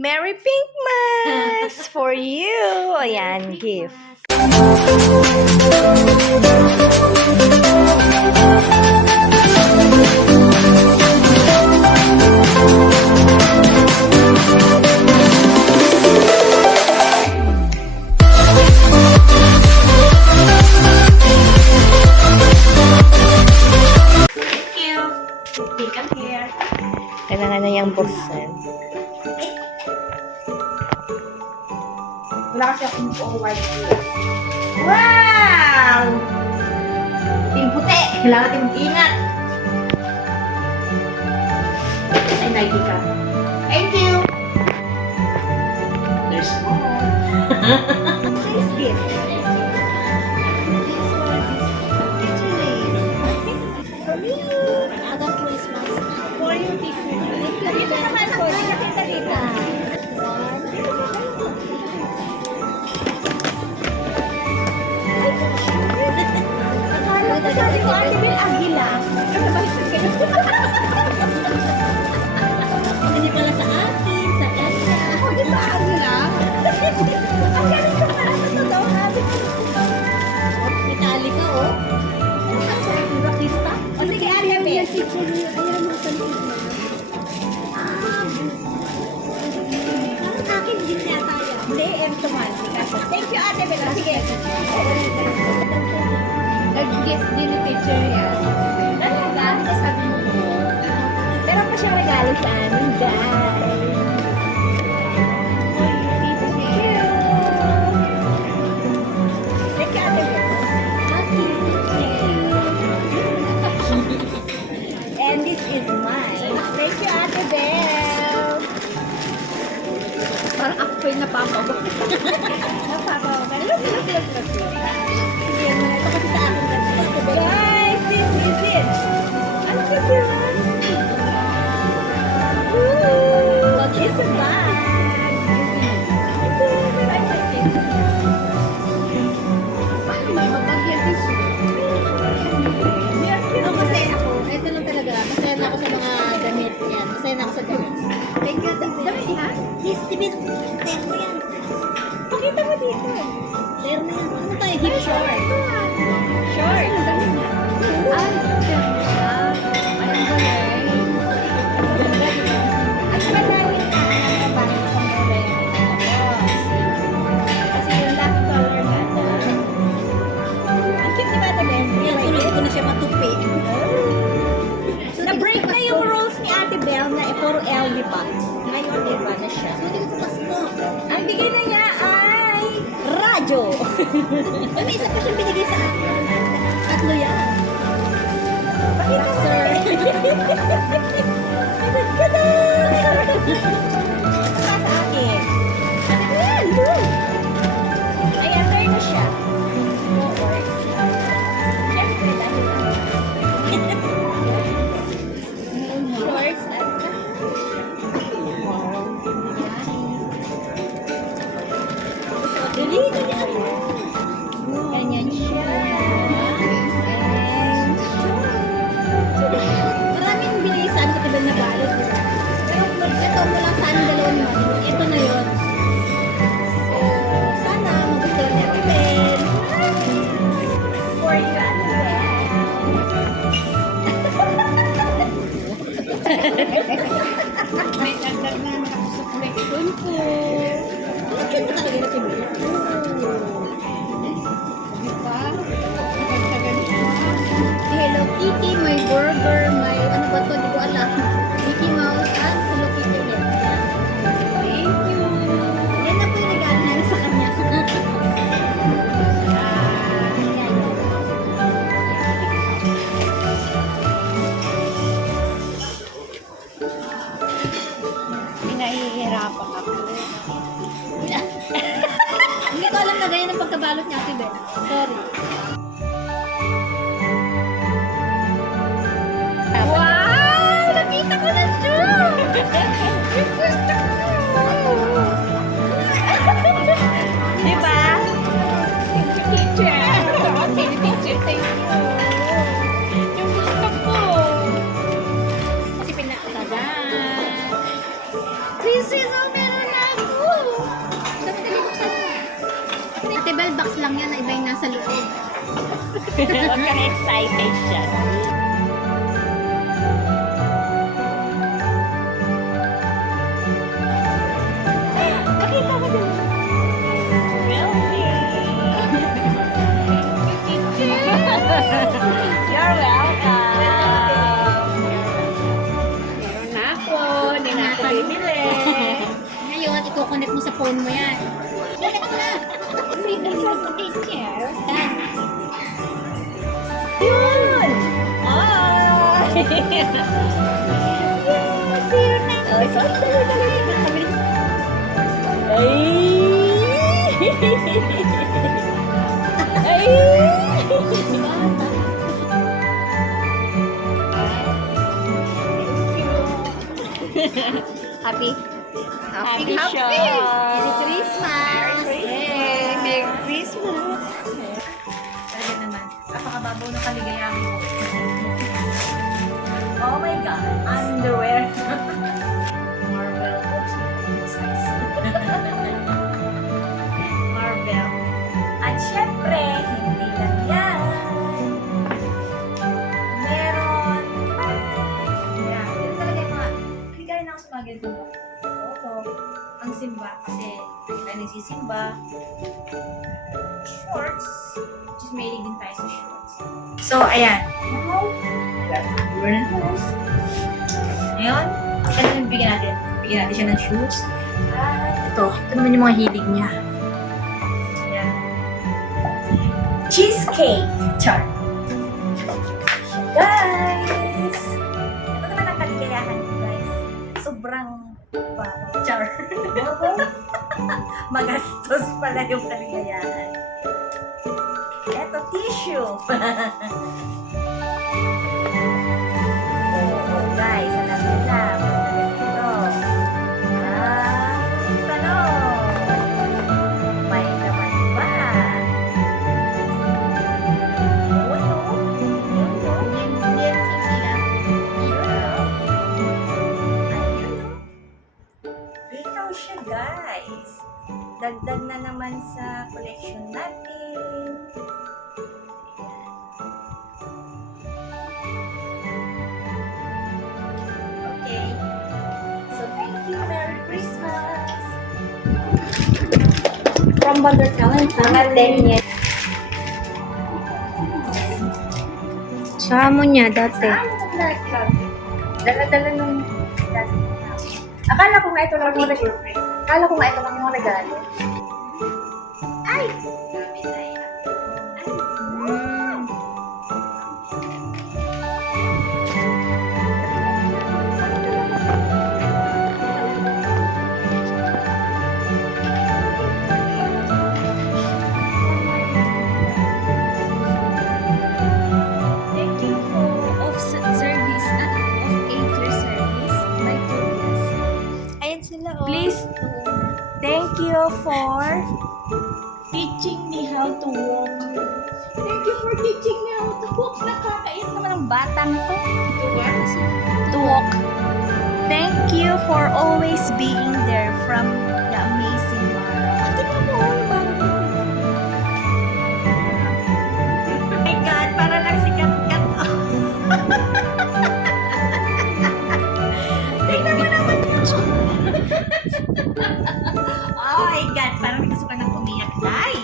Merry Pinkmas for you. Ayan, gift. Kailangan na yung buksan. Wala kasi akong white. Wow! Team puti. Kailangan natin mag-ingat. Ay, Nike ka. Thank you! There's more. Nice gift. Dito naman ako. Nakita dito. Akala ko sabi ko, Ate Bel, Agila. Hindi pala sa akin, sa kanya. Ako, di ba Agila? Ang galing ko pala sa totoo. Metallica, oh. Rockista? O sige, Ate Bel. Ayan mo sa likod mo. Parang akin din yata yan. Hindi, ito man. Thank you, Ate Bel. O sige. Nag-gift din ni teacher yan. Talaga? Sabi mo. Pero pa siya regalo sa amin, guys. Thank you, Ate Bel. And this is mine. Thank you, Ate Bel. Parang ako pa yung napapabaw. Napapabaw. Look. Sige, ito kasi sa akin kasi. Guys, this is it. Ano ka yun? What is a bag? Paano may mabagyan this? Ang masaya ako, ito lang talaga. Masaya na ako sa mga damit yan. Masaya na ako sa damit. Thank you, Damit, ha? Yes, Tibet. Termo yan. Pakita mo dito. Termo yan. Ano tayo? Hip short. Short. Ay, siya. Ay, ang galing. At saka dahil na, bakit ako mula yung kasi yung last color natin. Ang cute ni Bata Ben. Yan, sunod ko na siya matupi. Na-break na yung rules ni Ate Bel na puro LV pa. Ngayon, iba na siya. Sunod ko sa Pasko. Ang bigay na niya ay radyo. Ay, may isa pa siyang binigay sa akin. Tatlo yan. Pakita mo. Sir. Tada! Saka sa akin. Ayan, look. Ayan, turn na siya. Forward. Siyempre, dahil shorts at dali. Ganyan siya. Maraming bilisan sa tibag na balot. Pero ito mo lang saan dalawang mo. Ito na yun. So, sana magustuhan niya tibag. For you, Ate Bel. May dagdag na nakasupplection ko. Ang cute mo talaga na tibag. Diba? Dagdagan siya. Hello Kitty, may burger, may ano ba to? Hindi ko alam. Mickey Mouse at Hello Kitty din. Thank you. Yan na po yung regalo namin sa kanya. Yan. Pinahihirapan ako. Hindi ko alam na ganyan ang pagkabalot niya, Ate Bel. Sorry. Wow! Nakita ko na siya! Yung gusto ko! Diba? Thank you, teacher. Okay, teacher, thank you. Yung gusto ko. Kasi pinakatagan. This is all meron na Portable box lang yan, iba yung nasa loob. Huwag kang excited siya. Nakita ko din. You're welcome. Meron na ako. Hindi na ako bibili. Ngayon, i-connect mo sa phone mo yan. Connect mo na. See, this is the picture. Done. Yun! Ay! Oh, so, dali. Ay! Ay! Happy? Happy show! Merry Christmas! Yay! Merry Christmas! Talaga naman. Napakababaw ng kaligayahan mo. Oh my God! Underwear! Marvel. Oops. Size. Marvel. At syempre, hindi lang yan. Meron pa. Yeah, yun talaga yung mga, ligaya na ako sa mga ganitong photo. Ang simba kasi tayo nagsisimba. Shorts. Which is mahilig din tayo sa shorts. So, ayan. Now, we're in house. Ngayon, ito yung bigyan natin. Bigyan natin siya ng shoes. At ito naman yung mga hilig niya. Ayan. Cheesecake. Char. Guys! Ito naman ang kaligayahan ko, guys. Sobrang babaw. Char. Magastos pala yung kaligayahan. Ito, tissue. Oh, guys, alam niyo na. Ito. Tanong. May naman ba? Oh, no. Yun, no. Yan sila. Ayun, no? Ikaw siya, guys. Dagdag na naman sa collection natin. Okay. So, thank you. Merry Christmas. From Wonder Talent. Mga 10 yan. Sa mo niya dati. Dala-dala nung dati. Akala ko nga ito lang yung regalo. Akala ko nga ito lang yung regalo. Ay! Thank you for service of 8-year service by Tobias. Ayan sila oh. Please, thank you for teaching me how to walk. Thank you for teaching me how to walk. Nakakaiyak naman ang batang to. To walk. Thank you for always being there from the amazing Mara. Tingnan mo, oh, bago. Oh my God, para lang si Kat-Kat. Tingnan mo naman yun. Oh my God, parang may gusto ka nang umiyak, Day.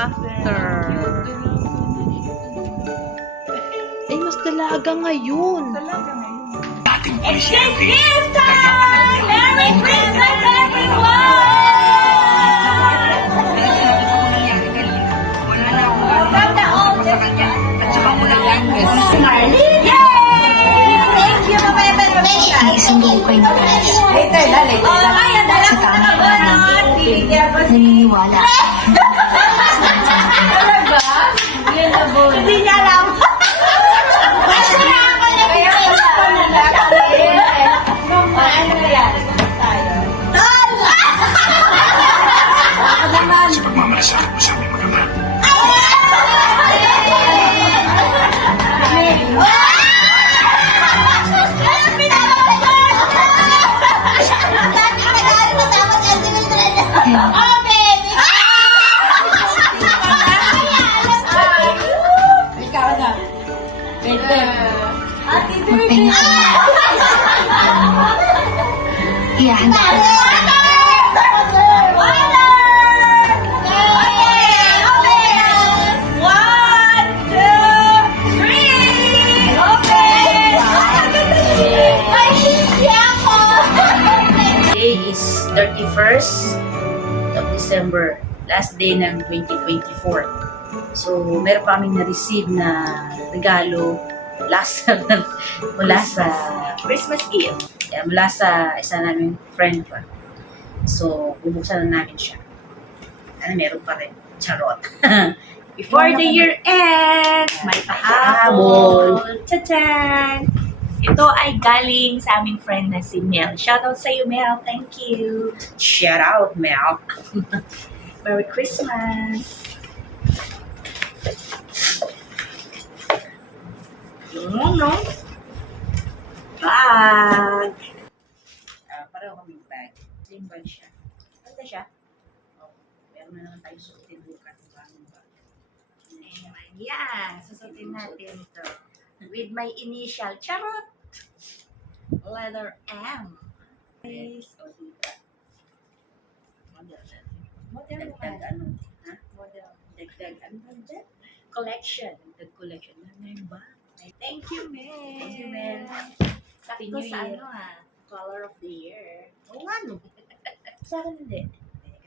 after. Ay, mas dalaga ngayon. It's just gift time! Merry Christmas, everyone! From the oldest Yay! Thank you, Mabebe. Later, later. Oh, kaya dala ko na ba Naniniwala. Talaga? Hindi niya alam. Kasi nakakala kaya ano yan? Sa pagmamalasakit mo sa aming mag-ama. Oh, baby! Ikaw na. Happy birthday! Ihanda ko na sa Today is 31st of December, last day ng 2024. So, meron pa kaming na-receive na regalo mula sa Christmas gift. mula sa isa naming friend pa. So, bubuksan na namin siya. Meron pa rin. Charot. Before the year ends, may pahabol. Tachan! Ito ay galing sa aming friend na si Mel. Shoutout sa iyo, Mel. Thank you. Shout out, Mel. Merry Christmas. No? Bag. Pareho kaming bag. Same bag siya. Ganda siya. Oh, meron na naman tayo suotin bukas. Bagong bag. Ayan. Yeah, susutin natin ito. With my initial, charot. Letter M. Yes. O, diba? Model na. Model Dagdag ano? Ha? Model. Dagdag ano ba dyan? Collection. Dagdag collection. Ano yung ba? Thank you, Mel. Thank you, Mel. Happy Sakto New sa Year. color of the year. Oo nga no. Sa akin hindi.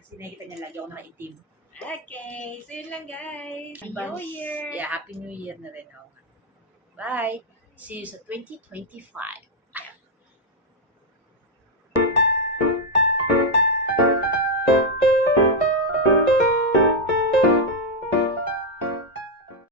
Kasi nakikita niya lagi ako nakaitim. Okay, so yun lang guys. Happy Advance. New Year. Yeah, Happy New Year na rin ako. Bye! See you sa 2025.